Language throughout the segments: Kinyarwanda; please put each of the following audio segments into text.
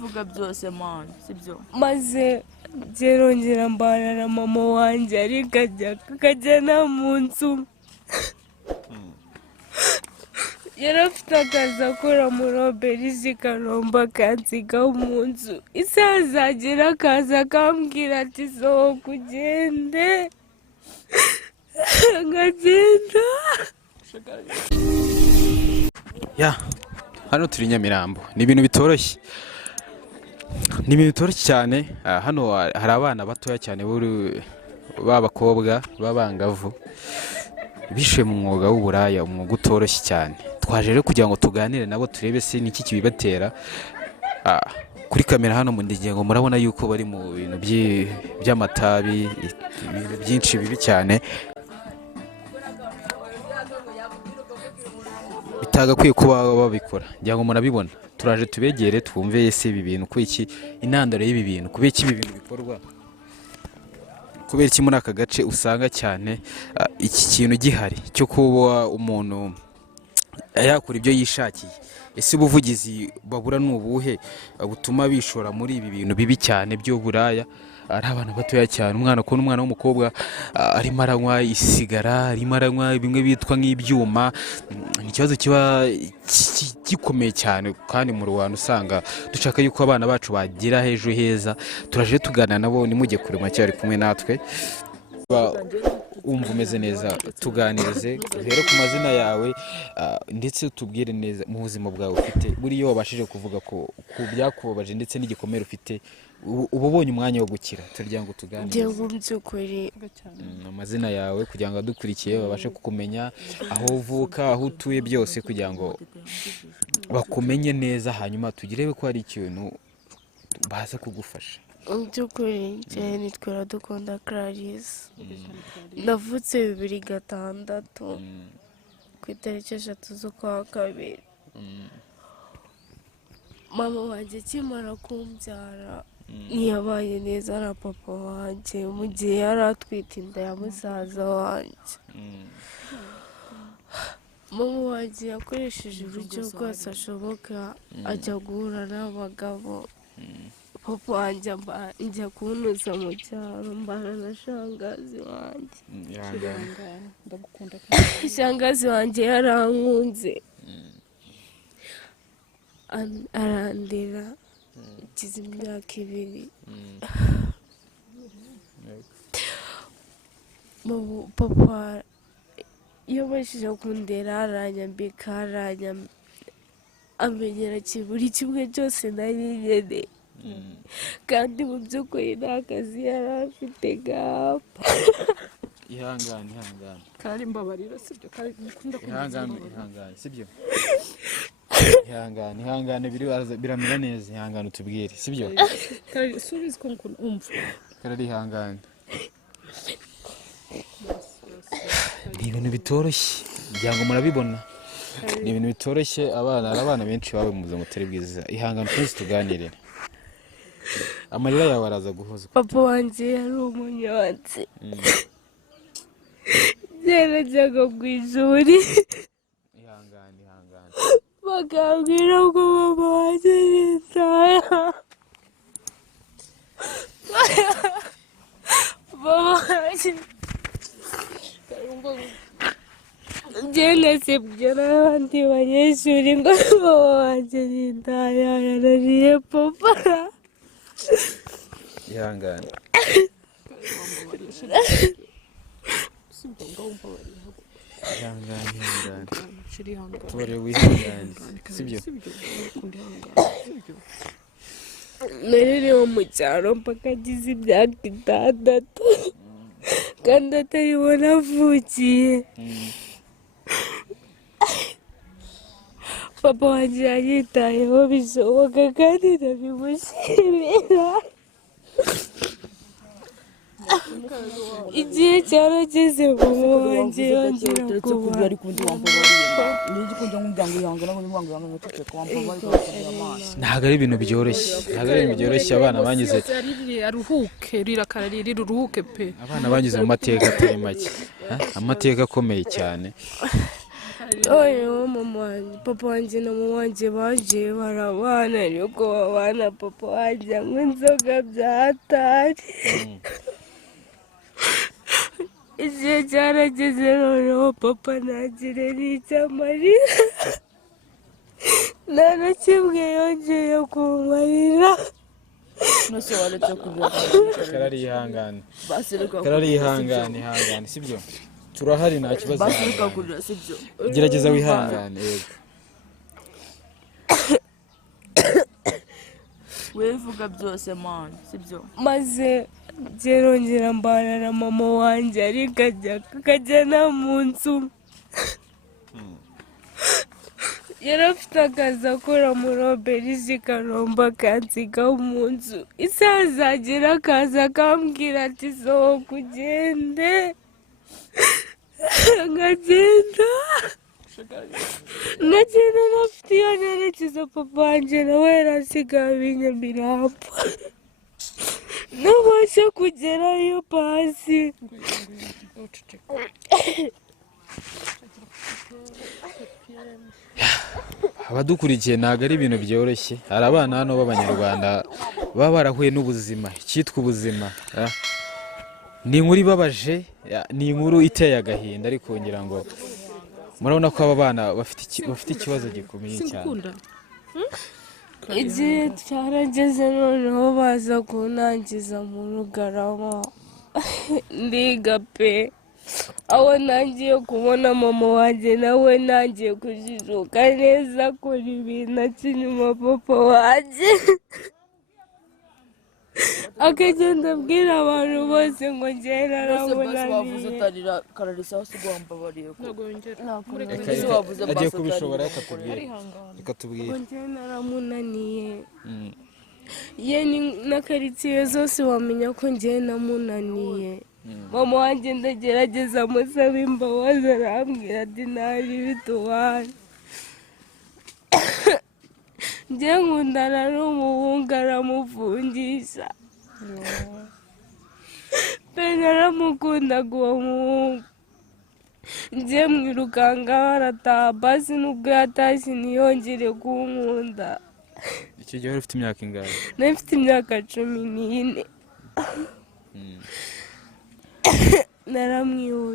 vuga byose man sibyo maze byerongera mbana na mama wanjye ariko akajya nta mu nzu yarafite akazi akora muri Obelize Kanombe akansigaho mu nzu isaha zagera akaza akambwira ati sohoka ugende nkagenda ya hano turi Nyamirambo ni ibintu bitoroshye cyane hano hari abana batoya cyane b'abakobwa b'abangavu bishe mu mwuga w'uburaya umwuga utoroshye cyane twaje rero kugira ngo tuganire nabo turebe se niki kibibatera kuri kamera hano mu ndigengo murabona yuko bari mu bintu by'amatabi byinshi bibi cyane bitagakwiye kuba babikora ngira ngo murabibona turaje tubegere twumve ese ibi bintu ko iki intandaro y'ibi bintu kubera iki ibi bintu bikorwa kubera iki muri aka gace usanga cyane iki kintu gihari cyo kuba umuntu yakora ibyo yishakiye ese ubuvugizi babura n'ubuhe butuma bishora muri ibi bintu bibi cyane by'uburaya ari abana batoya cyane umwana w'umukobwa arimo aranywa isigara arimo aranywa bimwe bitwa nk'ibyuma ni ikibazo kiba gikomeye cyane kandi mu Rwanda usanga dushaka yuko abana bacu bagira ejo heza turaje tugana nabo nimujye kure make ari kumwe natwe umva umeze neza tuganirize uhere ku mazina yawe ndetse utubwire neza mu buzima bwawe ufite buriya wabashije kuvuga ko byakubabaje ndetse n'igikomere ufite uba ubonye umwanya wo gukira tugira ngo tuganire amazina yawe kugira ngo adukurikiye babashe kukumenya aho uvuka aho utuye byose kugira ngo bakumenye neza hanyuma tugirebe ko hari ikintu baza kugufasha by'ukuri njye nitwa Iradukunda Clarisse navutse 2006 ku itariki 3 z'ukwa kabiri mama wanjye akimara kumbyara ntiyabaye neza na papa wanjye mu gihe yari atwite inda ya musaza wanjye mama wanjye yakoresheje uburyo bwose ashoboka ajya guhura n'abagabo papa wanjye njya kunuza mu cyaro mbana na shangazi wanjye shangazi wanjye yarankunze arandera ikize imyaka 2 papa iyo bashije kundera aranyambika amenyera buri kimwe cyose nari nkeneye kandi mu by'ukuri nta kazi yari afite gapfa ihangane kandi mbabarira sibyo kandi mukunda ihangane sibyo ihangane biramera neza ihangane utubwire sibyo kandi subiza ko umva kandi ihangane ni ibintu bitoroshye kugira ngo murabibona ni ibintu bitoroshye abana benshi bawe mu buzima butari bwiza ihangane twese tuganire amarira yawe araza guhoza papa wanjye yari umunyonzi yarajyaga ku ishuri ihangane bakambwira ko mama wanjye yitaye mama wanjye nasebye n'abandi banyeshuri ngo mama wanjye yitaye yananiye papa ihangane tubare wihangane sibyo naririwe mu cyaro mpaka agize imyaka 6 kandi ataribona avukiye papa wanjye yanyitayeho bishoboka kandi ndabimushimira igihe cyarageze mama wanjye yongera kuba ntabwo ari ibintu byoroshye abana banyuze aruhuke rirakararira uruhuke pe abana banyuze mu mateka atari make amateka akomeye cyane oyo mama wanjye papa wanjye na mama wanjye baje barabana ariko babana papa wanjye anywa inzoga bya hatari igihe cyarageze noneho papa ntagire n'icyo amarira nta na kimwe yongeye kumarira nose waretse kurya kararihangane basirika ihangane sibyo turahari nta kibazo basirika kurya sibyo gerageza wihangane yego wevuga byose man sibyo maze byerongera mbana na mama wanjye ariko akajya nta munsi yari afite akazi akora muri Obelize i Kanombe akansigaho mu nzu isaha zagera akaza akambwira ati sohoka ugende nkagenda ntafite iyo nerekeza papa wanjye nawe yarasigaye Ibinyamirambo ntabasha kugerayo pasi abadukurikiye ntabwo ari ibintu byoroshye hari abana hano b'abanyarwanda baba barahuye n'ubuzima icyitwa ubuzima ni inkuru ibabaje ni inkuru iteye agahinda ariko ngira ngo murabona ko aba bana bafite ikibazo gikomeye cyane igihe cyarageze noneho baza kunangiza mu Rugarama ndiga pe aho nangiye kubona mama wanjye nawe nangiye kujijuka neza akora ibintu akinyuma papa wanjye akagenda abwira abantu bose ngo njye naramunaniye agiye kubishobora reka tubwire ngo njye naramunaniye ye na karitsiye zose wamenya ko njye namunaniye mama wanjye ndagerageza musaba imbabazi arambwira ati ntari bitubana njye nkundana n'umuhungu aramufungisha pe naramukundaga uwo muhungu njye mwirukanga arataha basi nubwo yatashye ntiyongere kunkunda icyo gihe wari ufite imyaka ingahe nari mfite imyaka 14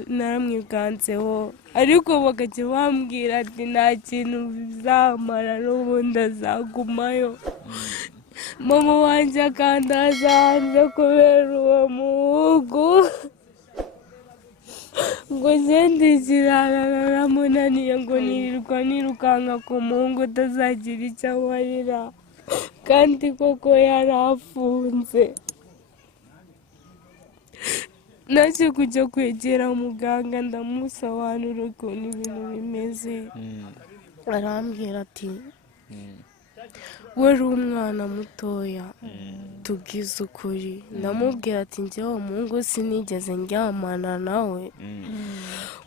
naramwiganzeho ariko bakajya bambwira ati nta kintu bizamara n'ubundi azagumayo mama wanjye akandaza hanze kubera uwo muhungu ngo ngende ikirara naramunaniye ngo nirirwa nirukanka ku muhungu utazagira icyo amarira kandi koko yari afunze naje kujya kwegera muganga ndamusobanura ukuntu ibintu bimeze arambwira ati we uri umwana mutoya tubwize ukuri ndamubwira ati njyewe umuhungu sinigeze ndyamana nawe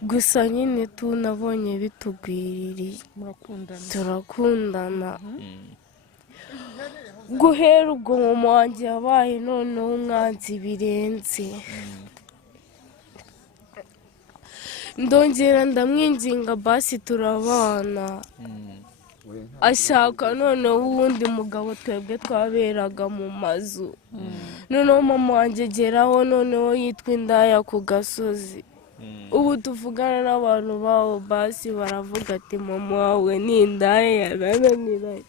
gusa nyine tunabonye bitugwiririye turakundana guhera ubwo mama wanjye yabaye noneho umwanzi birenze ndongera ndamwinginga basi turabana ashaka noneho uwundi mugabo twebwe twaberaga mu mazu noneho mama wanjye ageraho noneho yitwa indaya ku gasozi ubu tuvugana n'abantu bawo basi baravuga ati mama wawe ni indaya yarananiranye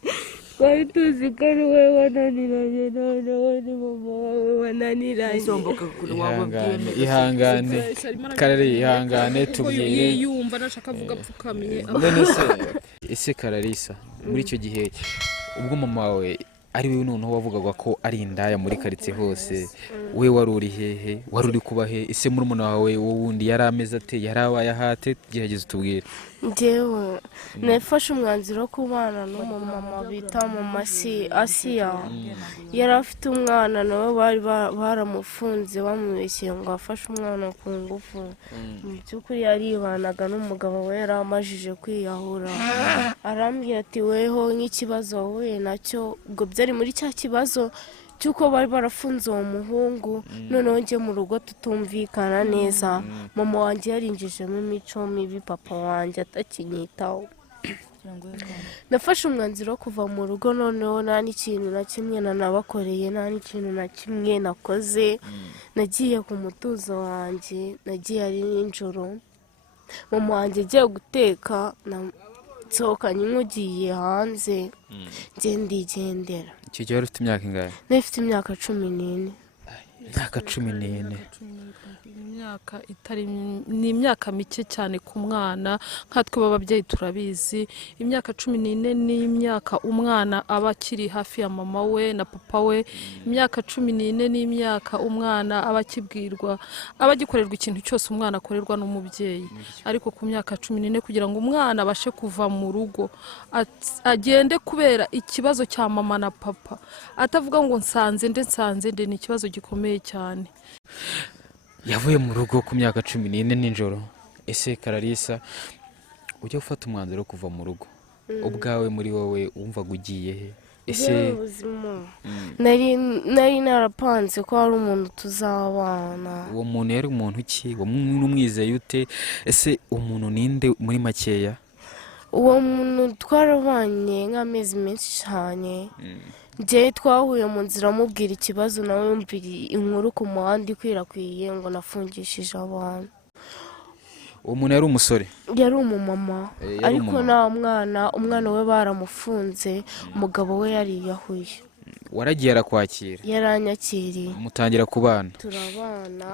twari tuzi ko ari we wananiranye noneho ni mama wawe wananiranye ihangane karari ihangane tubwire yiyumva nashaka avuga apfukamye none se ese Kararisa muri icyo gihe ubwo mama wawe ari we noneho wavugaga ko ari indaya muri karitsiye hose we wari uri hehe wari uri kuba he ese murumuna wawe wo wundi yari ameze ate yari abaye ahate gerageza utubwire njyewe nafashe umwanzuro wo kubana n'umumama bita mama Asiya yari afite umwana nawe bari baramufunze bamubeshye ngo afashe umwana ku ngufu mu by'ukuri yaribanaga n'umugabo we yari amajije kwiyahura arambwira ati weho nk'ikibazo wahuye nacyo ubwo byari muri cya kibazo cyuko bari barafunze uwo muhungu noneho njye mu rugo tutumvikana neza mama wanjye yarinjijemo imico mibi papa wanjye atakinyitaho nafashe umwanzuro wo kuva mu rugo noneho nta n'ikintu na kimwe nanabakoreye nta n'ikintu na kimwe nakoze nagiye ku mutuzo wanjye nagiye ari nijoro mama wanjye agiye guteka nsohokanye nk'ugiye hanze ndigendera. icyo gihe wari ufite imyaka ingahe? Nafite imyaka 14. imyaka 14. imyaka itari ni imyaka mike cyane ku mwana nkatwe b'ababyeyi turabizi imyaka 14 ni imyaka umwana aba akiri hafi ya mama we na papa we imyaka 14 ni imyaka umwana aba akibwirwa aba agikorerwa ikintu cyose umwana akorerwa n'umubyeyi ariko ku myaka 14 kugira ngo umwana abashe kuva mu rugo agende kubera ikibazo cya mama na papa atavuga ngo nsanze nde ni ikibazo gikomeye cyane. yavuye mu rugo ku myaka 14 nijoro. ese Clarisse ujya gufata umwanzuro wo kuva mu rugo ubwawe muri wowe wumvaga ugiye he? ese nari narapanze ko hari umuntu tuzabana. uwo muntu yari umuntu ki? uwo muntu umwizeye ute? ese umuntu ninde muri makeya? uwo muntu twarabanye nk'amezi menshi cyane njye twahuye mu nzira amubwira ikibazo nawe yumvira inkuru ku muhanda ikwirakwiye ngo nafungishije abantu. uwo muntu yari umusore? yari umumama ariko nta umwana we baramufunze umugabo we yariyahuye. waragiye arakwakira? yaranyakiriye mutangira kubana? turabana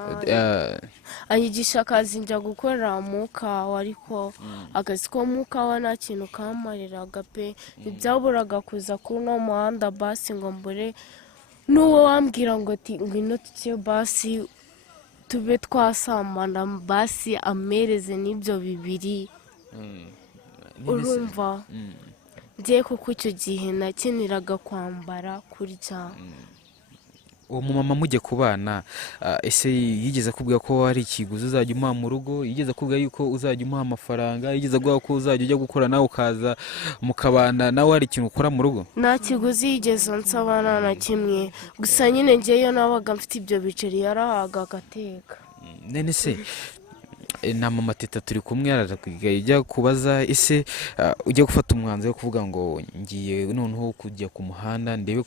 anyigisha akazi njya gukorera mu kawa ariko akazi ko mu kawa nta kintu kamariraga pe ntibyaburaga kuza kuri uno muhanda basi ngo mbure n'uwo wambwira ngo ati ngwino tuke basi tube twasambana basi amereze n'ibyo bibiri urumva njye kuko icyo gihe nakeneraga kwambara kurya. uwo mumama mujye kubana ese yigeze akubwira ko hari ikiguzi uzajya umuha mu rugo? yigeze akubwira yuko uzajya umuha amafaranga? yigeze akubwira ko uzajya ujya gukora nawe ukaza mukabana nawe hari ikintu ukora mu rugo? nta kiguzi yigeze ansaba nta na kimwe gusa nyine njyeyo nabaga mfite ibyo biceri yarahaga agateka. nene se na mama Teta turi kumwe ararakwiga ijya kubaza ese ujya gufata umwanzuro wo kuvuga ngo ngiye noneho kujya ku muhanda ndebe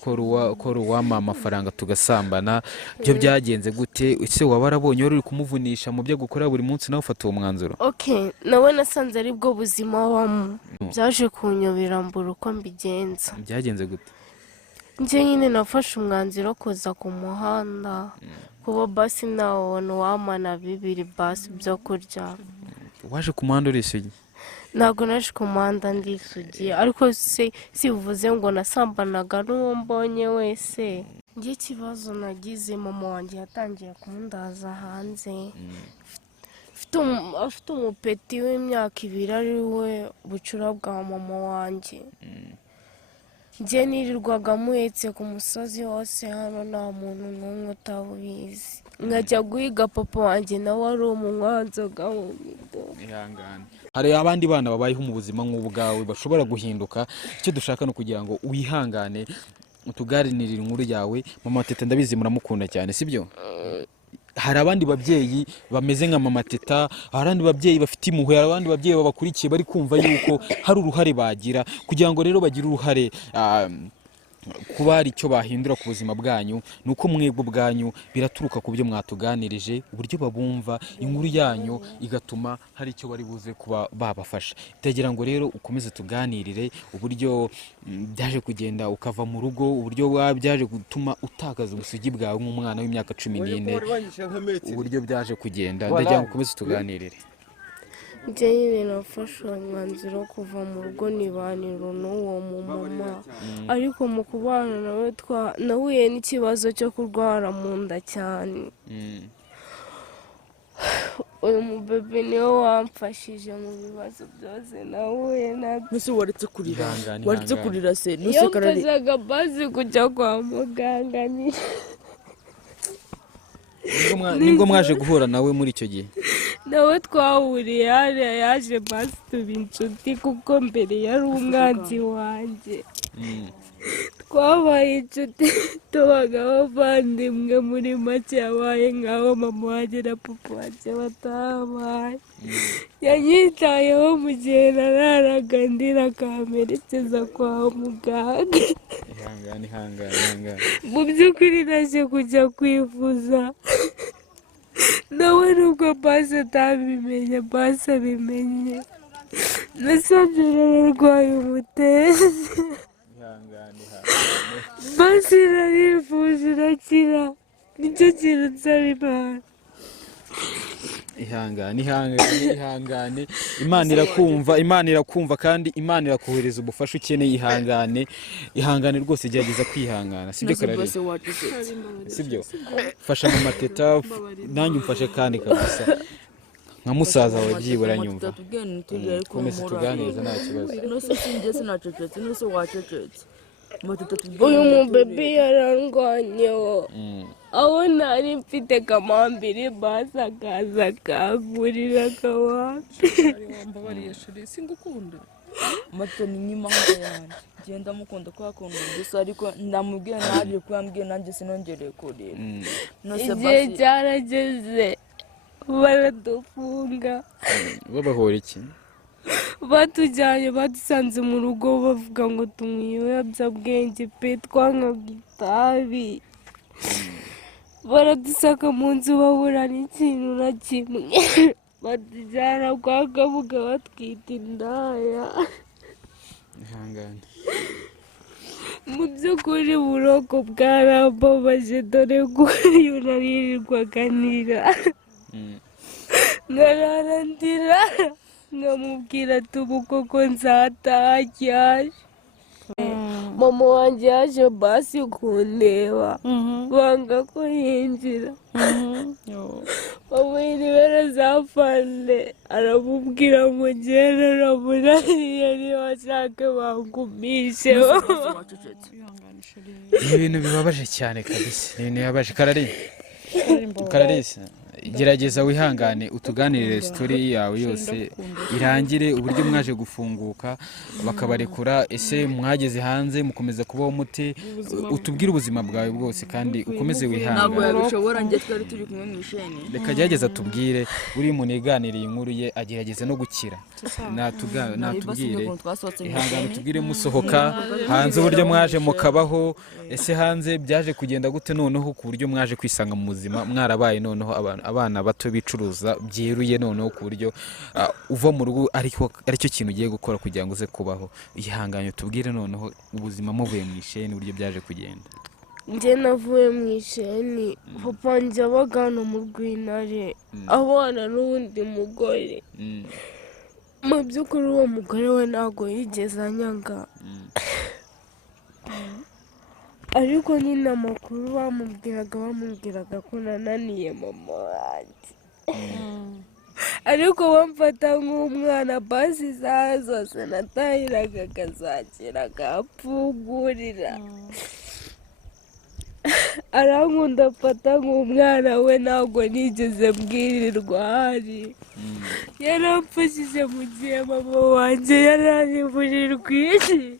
ko ruwama amafaranga tugasambana byo byagenze gute? ese waba arabonye wari uri kumuvunisha mu byo gukora buri munsi nawe ufata uwo mwanzuro? nawe nasanze ari bwo buzima wabamo byaje kunyobera mbura uko mbigenza. byagenze gute? njye nyine nafashe umwanzuro kuza ku muhanda kuba basi nawubona uwamana bibiri basi byo kurya. waje ku muhanda urisugiye? ntabwo naje ku muhanda ndisugiye ariko si bivuze ngo nasambanaga n'uwo mbonye wese. njye ikibazo nagize mama wanjye yatangiye kundaza hanze afite umupeti w'imyaka 2 ari we bucura bwa mama wanjye. njye nirirwaga muhetse ku musozi hose hano nta muntu n'umwe utabizi nkajya guhiga papa wanjye nawe ari umunywanzoga mu mido. hari abandi bana babayeho mu buzima nk'ubwawe bashobora guhinduka. icyo dushaka no kugira ngo wihangane utuganirire inkuru yawe. mama Teta ndabizi muramukunda cyane sibyo? hari abandi babyeyi bameze nka mama Teta, hari abandi babyeyi bafite impuhwe, hari abandi babyeyi babakurikiye bari kumva yuko hari uruhare bagira kugira ngo rero bagire uruhare kuba hari icyo bahindura ku buzima bwanyu. nuko mwebwe ubwanyu biraturuka ku byo mwatuganirije uburyo babumva inkuru yanyu igatuma hari icyo bari buze kuba babafasha. itagira ngo rero ukomeze tuganirire uburyo byaje kugenda ukava mu rugo, uburyo byaje gutuma utakaza ubusugi bwawe nk'umwana w'imyaka 14, uburyo byaje kugenda. ndagira ngo ukomeze tuganirire. njye nyine nafashe umwanzuro wo kuva mu rugo nibanira n'uwo mumama ariko mu kubana nawe nahuye n'ikibazo cyo kurwara mu nda cyane. uyu mubebe niwe wamfashije mu bibazo byose nahuye nabyo. mbese waretse kurira se? iyo mfashaga bazi kujya kwa muganga nibwo mwaje guhura nawe muri icyo gihe? nawe twahuriye hariya yaje basi tuba inshuti kuko mbere yari umwanzi wanjye. twabaye inshuti tubaga abavandimwe, muri make yabaye nk'aho mama wanjye na papa wanjye batabaye. Yanyitayeho mu gihe nararaga ndira, akamerekeza kwa muganga. ihangane Mu by'ukuri naje kujya kwivuza, nawe nubwo basi atabimenye, basi abimenye, nasabye nararwaye umutezi, basi narivuje irakira. Nicyo kintu nsaba Imana. ihangane Imana irakumva kandi Imana irakohereza ubufasha ukeneye. ihangane rwose, gerageza kwihangana, sibyo Karari? Sibyo, fasha mu mateta, nanjye umfashe kandi kabisa nka musaza wawe, byibura nyumva. Komeza tuganiriza, nta kibazo. Uyu mubebe yarandwanyeho, aho nari mfite kamambiri, basi akaza akangurira akawapi. wambabariye sheri, singukunda. Mato ni nk'impanga yanjye, ngenda mukunda kwa kuntu gusa, ariko ndamubwiye naje kuyambwiye nanjye sinongereye kureba. Igihe cyarageze baradufunga. Babahora iki? Batujyanye, badusanze mu rugo, bavuga ngo tunywe ibiyobyabwenge pe, twanywaga itabi. Baradusaka mu nzu, babura n'ikintu na kimwe. Batujyana kwa Kabuga batwita indaya. Ihangane. Mu by'ukuri buroko bwarambabaje, dore ko iyo naririrwaga nira, nkarara ndira, nkamubwira ati ubu koko nzataha ryari. Mama wanjye yaje basi kundeba, banga ko yinjira. Bamuha nimero za Fande, aramubwira ngo ngende namunaniye, niba ashaka bangumisheho. Ni ibintu bibabaje cyane kabisa, ni ibintu bibabaje. Kararisa, gerageza wihangane, utuganirire story yawe yose irangire, uburyo mwaje gufunguka bakabarekura, ese mwageze hanze mukomeza kubaho mute, utubwire ubuzima bwawe bwose kandi ukomeze wihangane. Ntabwo yabishobora, njye twari turi kumwe mu isheni. Reka gerageza tubwire, buri muntu yiganiriye inkuru ye agerageza no gukira. Natubwire, ihangane utubwire musohoka hanze uburyo mwaje mukabaho, ese hanze byaje kugenda gute noneho ku buryo mwaje kwisanga mu buzima mwarabaye noneho abana bato bicuruza byeruye, noneho ku buryo uva mu rugo aricyo kintu ugiye gukora kugira ngo uze kubaho. Ihangane tubwire noneho ubuzima muvuye mu isheni uburyo byaje kugenda. Njye navuye mu isheni, papa wanjye abaga hano mu Rwintare, abana n'uwundi mugore. Mu by'ukuri uwo mugore we ntabwo yigeze anyanga, ariko nyine amakuru bamubwiraga ko nananiye mama wanjye. Ariko bamfata nk'umwana, basi isaha zose natahiraga akazakira agapfungurira. Arankunda, afata nk'umwana we, ntabwo nigeze mbwirirwa ahari. Yaramfashije mu gihe mama wanjye yaranivurirwa isi.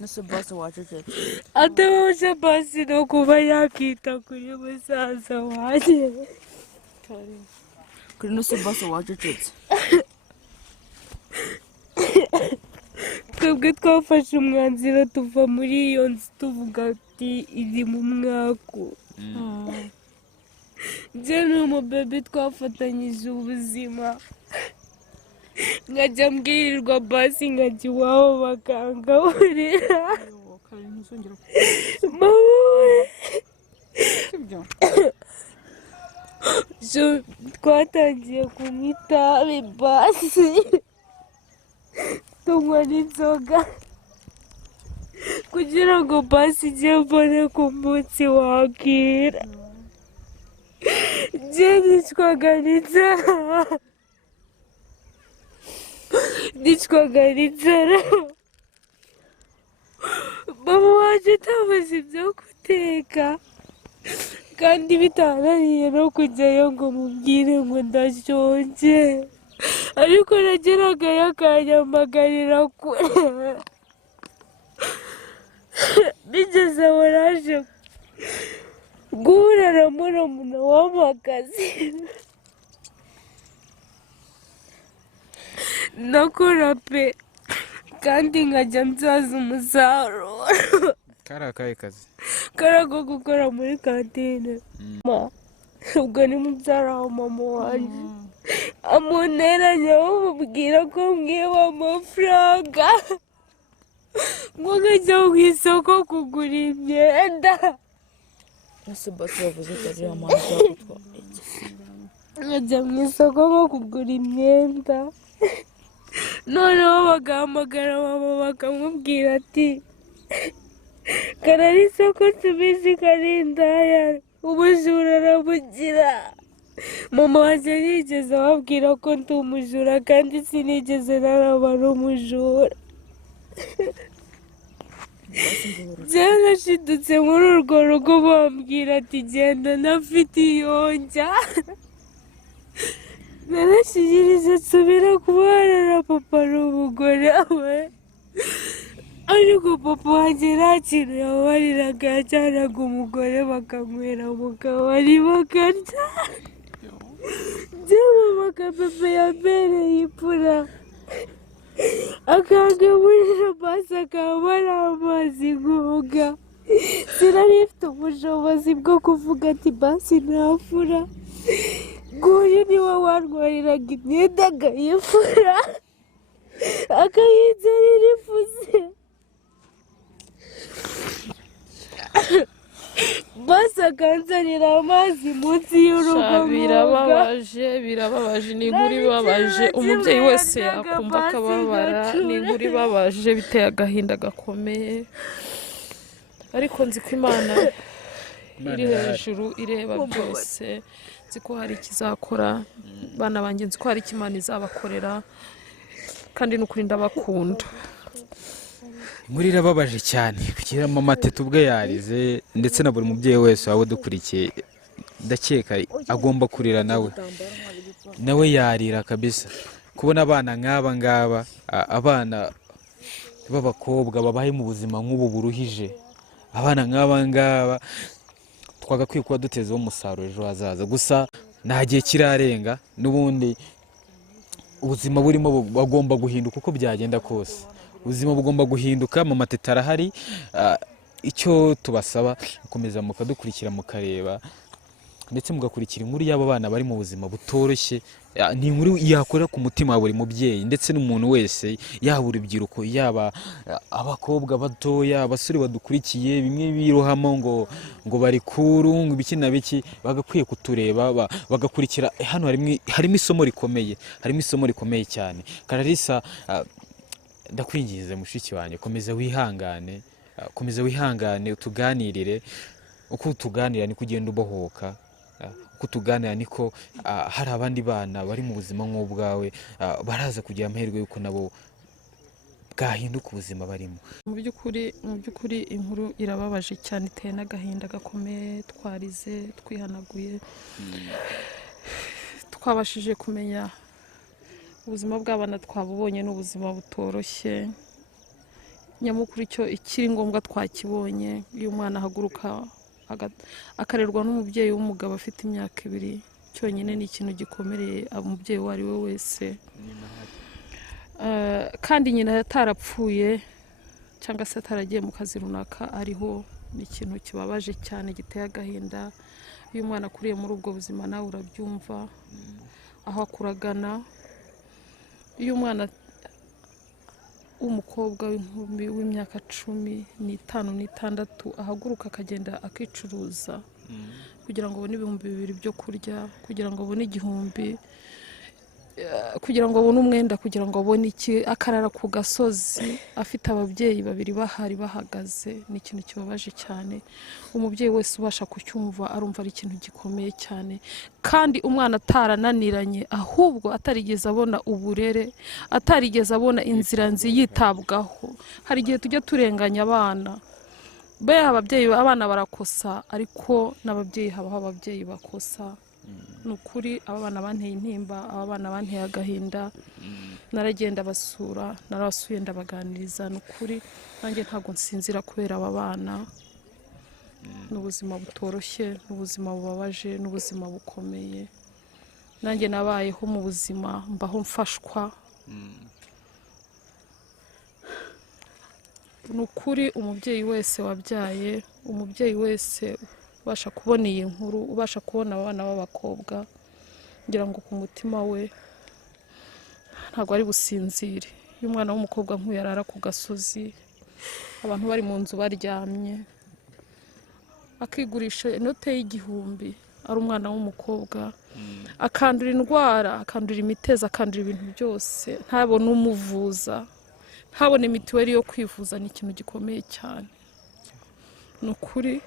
Nese basi wacecetse. Atabasha basi no kuba yakita kuri musaza wanjye. Kuri nese basi wacecetse. Twebwe twafashe umwanzuro tuva muri iyo nzu tuvuga ati iri mu mwaku. Njye n'umubebe twafatanyije ubuzima, nkajya mbwirirwa basi nkajya iwabo bakangaburira. Twatangiye kunywa itabi basi, tunywa n'inzoga, kugira ngo basi ijye mbone ku munsi wakira. Njye nicwaga n'inzara, mama wanjye atabuze ibyo guteka, kandi bitananiye no kujyayo ngo mubwire ngo ndashonje, ariko nageragayo akanyamagarira kure. bigeze aho naje guhura na murumuna w'amakazi nakora pe kandi nkajya mbyaza umusaruro kari akahe kazi karago gukora muri kantine ubwo ni mubyara wa mama wanjye amunteranya bamubwira ko mwiba amafaranga ngo nkajya ku isoko kugura imyenda ese basi bavuze ko ari amahanga cyakutwara nkajya mu isoko nko kugura imyenda noneho bagahamagara mama bakamubwira ati karari isoko tubizi kari indaya ubujura arabugira mama wanjye ntiyigeze ababwira ko ndi umujura kandi sinigeze naraba ari umujura byarashidutse muri urwo rugo bambwira ati genda ntafite iyonjya narashyikiriza nsubira kubana na papa n'umugore we ariko papa wanjye nta kintu yabariraga yajyanaga umugore bakanywera mu kabari bakarya byaba bakapepe yambereye imfura akagaburira amazi akaba ari amazi ngoga sinari ifite ubushobozi bwo kuvuga ati basi ntafura nguyu niwe warwariraga imyenda akayifura akayinzanira ifuze basi akanzanira amazi munsi y'urugo birababaje ni inkuru ibabaje umubyeyi wese yakumva akababara ni inkuru ibabaje biteye agahinda gakomeye ariko nzi ko imana iri hejuru ireba byose nzi ko hari ikizakora bana banjye nzi ko hari icyo Imana izabakorera kandi n'ukuri ndabakunda inkuru irababaje cyane kugira mama Teta ubwe yarize ndetse na buri mubyeyi wese waba udukurikiye ndakeka agomba kurira nawe yarira kabisa kubona abana nk'aba ngaba abana b'abakobwa babaye mu buzima nk'ubu buruhije abana nk'aba ngaba twagakwiye kuba dutezeho umusaruro ejo hazaza gusa nta gihe kirarenga n'ubundi ubuzima burimo bagomba guhinduka uko byagenda kose ubuzima bugomba guhinduka mama Teta arahari icyo tubasaba gukomeza mukadukurikira mukareba ndetse mugakurikira inkuru y'aba bana bari mu buzima butoroshye ni inkuru yakora ku mutima wa buri mubyeyi ndetse n'umuntu wese yaba urubyiruko yaba abakobwa batoya abasore badukurikiye bimwe birohamo ngo bari kurunga ibiki na biki bagakwiye kutureba bagakurikira hano harimo isomo rikomeye cyane Kararisa ndakwinginze mushiki wanjye komeza wihangane utuganirire uko utuganira niko ugenda ubohoka uko utuganira niko hari abandi bana bari mu buzima nk'ubwawe baraza kugira amahirwe y'uko nabo bwahinduka ubuzima barimo mu by'ukuri inkuru irababaje cyane iteye n'agahinda gakomeye twarize twihanaguye twabashije kumenya ubuzima bw'abana twabubonye n'ubuzima butoroshye nyamukuru icyo ikiri ngombwa twakibonye iyo umwana ahaguruka akarerwa n'umubyeyi w'umugabo afite imyaka 2 cyonyine ni ikintu gikomereye umubyeyi uwo ari we wese kandi nyina yatarapfuye cyangwa se ataragiye mu kazi runaka ariho ni ikintu kibabaje cyane giteye agahinda iyo umwana akuriye muri ubwo buzima nawe urabyumva aho akuragana iyo umwana w'umukobwa w'inkumi w'imyaka 15 ahaguruka akagenda akicuruza kugira ngo abone 2,000 byo kurya kugira ngo abone 1,000 kugira ngo abone umwenda kugira ngo abone iki akarara ku gasozi afite ababyeyi babiri bahari bahagaze ni ikintu kibabaje cyane umubyeyi wese ubasha kucyumva arumva ari ikintu gikomeye cyane kandi umwana atarananiranye ahubwo atarigeze abona uburere atarigeze abona inzira yitabwaho hari igihe tujya turenganya abana abana barakosa ariko n'ababyeyi habaho ababyeyi bakosa nukuri aba bana banteye intimba aba bana banteye agahinda naragenda basura, narabasuye ndabaganiriza. Ni ukuri nanjye ntabwo nsinzira kubera aba bana. N'ubuzima butoroshye, n'ubuzima bubabaje, n'ubuzima bukomeye. Nanjye nabayeho mu buzima mbaho mfashwa. Ni ukuri umubyeyi wese wabyaye, umubyeyi wese ubasha kubona iyi nkuru, ubasha kubona abana b'abakobwa, ngira ngo ku mutima we ntabwo ari businzire. Iyo umwana w'umukobwa nk'uyu yarara ku gasozi, abantu bari mu nzu baryamye, akigurisha inote y'igihumbi, ari umwana w'umukobwa, akandura indwara, akandura imitezi, akandura ibintu byose, ntabone umuvuza, ntabone mituweli yo kwivuza, ni ikintu gikomeye cyane. Ni ukuri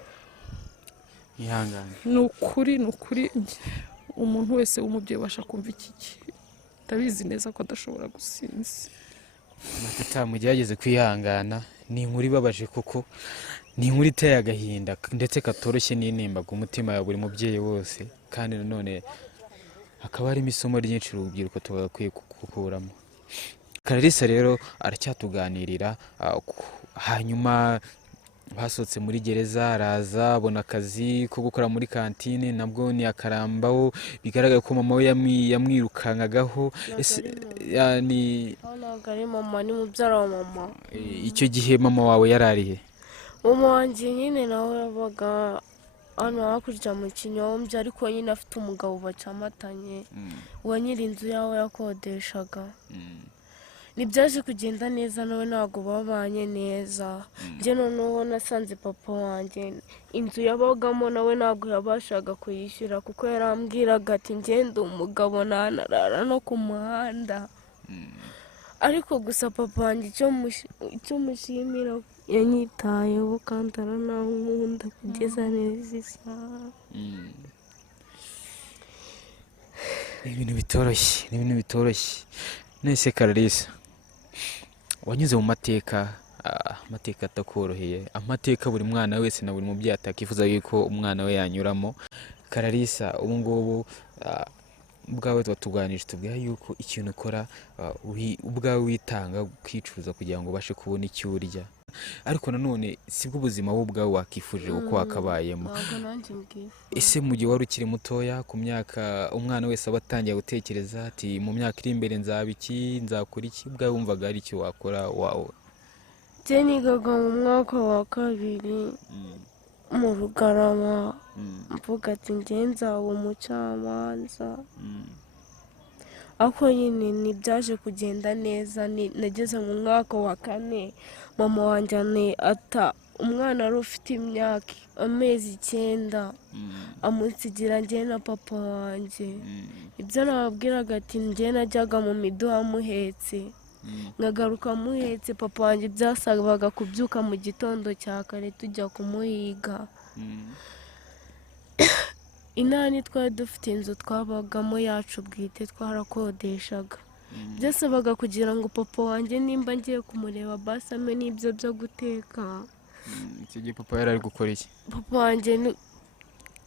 ni ukuri umuntu wese w'umubyeyi ubasha kumva iki ndabizi neza ko adashobora gusinza. Matata mugerageze kwihangana, ni inkuru ibabaje kuko ni inkuru iteye agahinda ndetse katoroshye n'intimba ku mutima ya buri mubyeyi wose, kandi nanone hakaba harimo isomo ryinshi urubyiruko tugakwiye gukuramo. Clarisse rero aracyatuganirira, hanyuma basohotse muri gereza, araza abona akazi ko gukora muri kantine, nabwo ni akarambaho, bigaragara ko mama we yamwirukankagaho. Ntabwo ari mama, ni mubyara wa mama. Icyo gihe mama wawe yari arihe? Mama wanjye nyine nawe yabaga hano hakurya mu Kinyombya, ariko nyine afite umugabo bacamatanye wa nyiri inzu yawe yakodeshaga. Ntibyaje kugenda neza, nawe ntabwo babanye neza. Njye noneho nasanze papa wanjye inzu yabagamo nawe ntabwo yabashaga kuyishyura, kuko yarambwiraga ati ngende umugabo nanarara no ku muhanda. Ariko gusa papa wanjye icyo mushimira, yanyitayeho kandi aranankunda kugeza neza isaha. Ni ibintu bitoroshye. Nese Clarisse, wanyuze mu mateka atakoroheye, amateka buri mwana wese na buri mubyeyi atakifuza yuko umwana we yanyuramo. Clarisse, ubu ngubu ubwawe tuganije tubwira yuko ikintu ukora ubwawe witanga ukicuza kugira ngo ubashe kubona icyo urya, ariko nanone sibwo ubuzima wowe ubwawe wakifuje uko wakabayemo. Ese mu gihe wari ukiri mutoya, ku myaka umwana wese aba atangiye gutekereza ati mu myaka iri imbere nzaba iki, nzakora iki, ubwawe wumvaga hari icyo wakora wawe? Njye nigaga mu mwaka wa 2 mu Rugarama, mvuga ati njye nzaba umucamanza. Ako nyine ntibyaje kugenda neza. Nageze mu mwaka wa 4, mama wanjye ata umwana wari ufite imyaka amezi 9, amusigira njye na papa wanjye. Ibyo nababwiraga ati njye najyaga mu miduha muhetse, nkagaruka muhetse. Papa wanjye byasabaga kubyuka mu gitondo cya kare tujya kumuhiga. Inani twari dufite inzu twabagamo yacu bwite, twarakodeshaga. Byasabaga kugira ngo papa wanjye nimba ngiye kumureba basi ame n'ibyo byo guteka. Icyo gihe papa yari ari gukora iki? Papa wanjye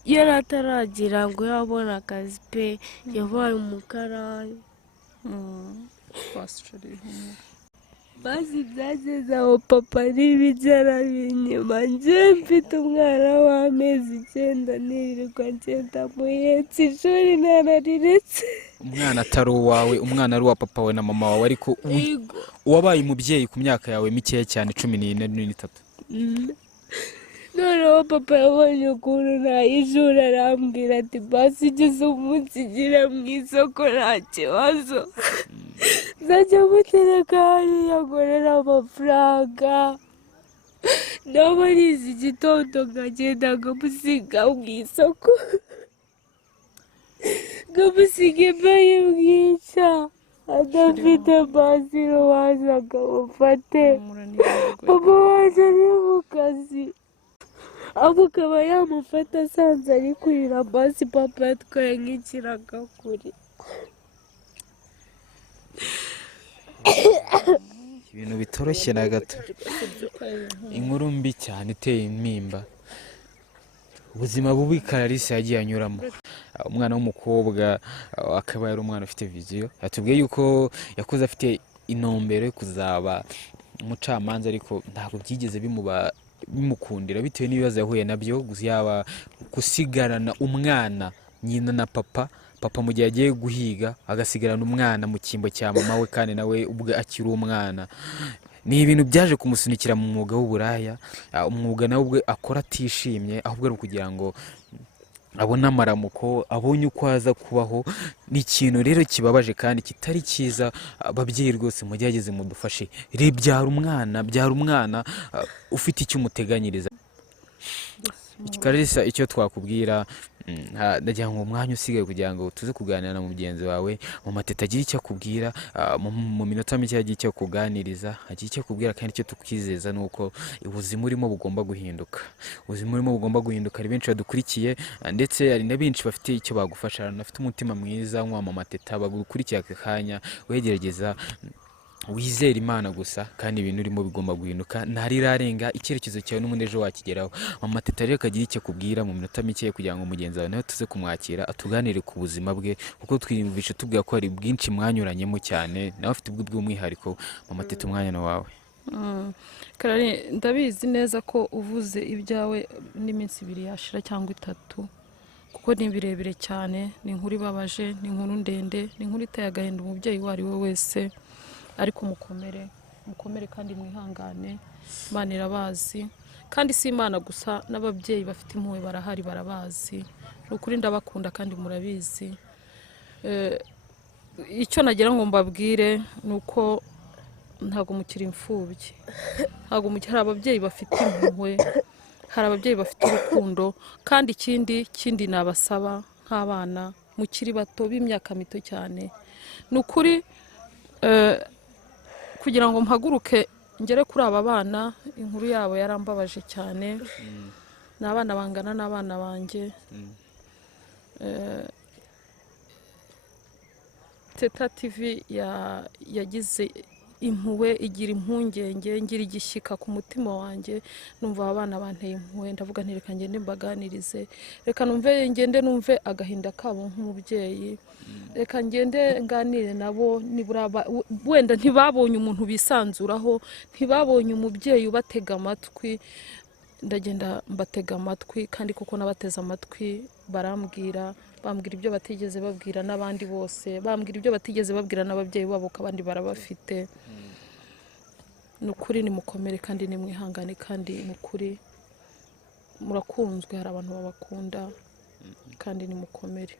yari ataragira ngo yabona akazi pe, yabaye umukarani. Basi byageze aho papa n'ibigera binyuma, njye mfite umwana w'amezi 9 nirirwa ngenda muhetse, ishuri narariretse. Umwana atari uwawe, umwana ari uwa papa we na mama wawe, ariko wabaye umubyeyi ku myaka yawe mikeya cyane 14 n'itatu. Noneho papa yabonye ukuntu ntayijura, arambwira ati basi ugeze umunsi ugire mu isoko nta kibazo, nzajya gutereka hariya ngorera amafaranga. Naba arize igitondo nkagenda nkamusiga mu isoko, nkamusiga imbaye bwica, adafite baziro wazaga mufate. Papa wanjye ari mu kazi, abo akaba yamufata asanze ari kurira basi papa yatwaye nk'ikiraga kuri. Ibintu bitoroshye na gato, inkuru mbi cyane iteye impimba. ubuzima bubi Clarisse yagiye anyuramo. Umwana w'umukobwa akaba yari umwana ufite viziyo, yatubwiye yuko yakuze afite intumbero yo kuzaba umucamanza, ariko ntabwo byigeze bimukundira bitewe n'ibibazo yahuye nabyo, yaba gusigarana umwana nyina na papa mu gihe agiye guhiga agasigarana umwana mu cyimbo cya mama we kandi nawe ubwe akiri umwana. Ni ibintu byaje kumusunikira mu mwuga w'uburaya, umwuga nawe ubwe akora atishimye, ahubwo ari ukugira ngo abona amaramuko, abonye uko aza kubaho. Ni ikintu rero kibabaje kandi kitari cyiza. Ababyeyi rwose mugerageze mudufashe, byara umwana ufite icyo umuteganyiriza. Clarisse, icyo twakubwira, ndagira ngo umwanya usigaye kugira ngo tuze kuganira na mugenzi wawe Mama Teta agira icyo akubwira mu minota mike, agira icyo kuganiriza, agira icyo akubwira, kandi icyo tukizeza ni uko ubuzima urimo bugomba guhinduka. Hari benshi badukurikiye ndetse hari na benshi bafite icyo bagufasha, bafite umutima mwiza nk'uwa Mama Teta, bagukurikiye aka kanya. Wegerageza wizere Imana gusa, kandi ibintu urimo bigomba guhinduka. Ntarirarenga, icyerekezo cyawe n'ubundi ejo wakigeraho. Mama Teta rero kagira icyo akubwira mu minota mike kugira ngo mugenzi wawe nawe tuze kumwakira atuganire ku buzima bwe, kuko twiyumvishe tubwira ko hari bwinshi mwanyuranyemo cyane, nawe afite bw'umwihariko. Mama Teta, umwanya ni wawe. Ndabizi neza ko uvuze ibyawe n'iminsi 2 yashira cyangwa 3, kuko ni birebire cyane. Ni inkuru ibabaje, ni inkuru ndende, ni inkuru iteye agahinda umubyeyi uwo ari we wese. Ariko mukomere kandi mwihangane. Imana irabazi, kandi si Imana gusa, n'ababyeyi bafite impuhwe barahari, barabazi. Ukuri ndabakunda kandi murabizi. Icyo nagira ngo mbabwire ni uko ntago mukiri imfubyi, hari ababyeyi bafite impuhwe, hari ababyeyi bafite urukundo. Kandi ikindi nabasaba nk'abana mukiri bato b'imyaka mito cyane, ni ukuri kugira ngo mpaguruke ngere kuri aba bana, inkuru yabo yarambabaje cyane. Ni abana bangana n'abana banjye. Teta TV yagize impuhwe, igira impungenge, ngira igishyika ku mutima wanjye. Numva abana banteye impuhwe, ndavuga nti reka ngende mbaganirize, reka ngende numve agahinda kabo nk'umubyeyi, reka ngende nganire nabo. Wenda ntibabonye umuntu bisanzuraho, ntibabonye umubyeyi ubatega amatwi. Ndagenda mbatega amatwi, kandi kuko nabateze amatwi bambwira ibyo batigeze babwira n'abandi bose, bambwira ibyo batigeze babwira n'ababyeyi babo, ko abandi barabafite. Ni ukuri nimukomere kandi nimwihangane, kandi ni ukuri murakunzwe, hari abantu babakunda, kandi nimukomere.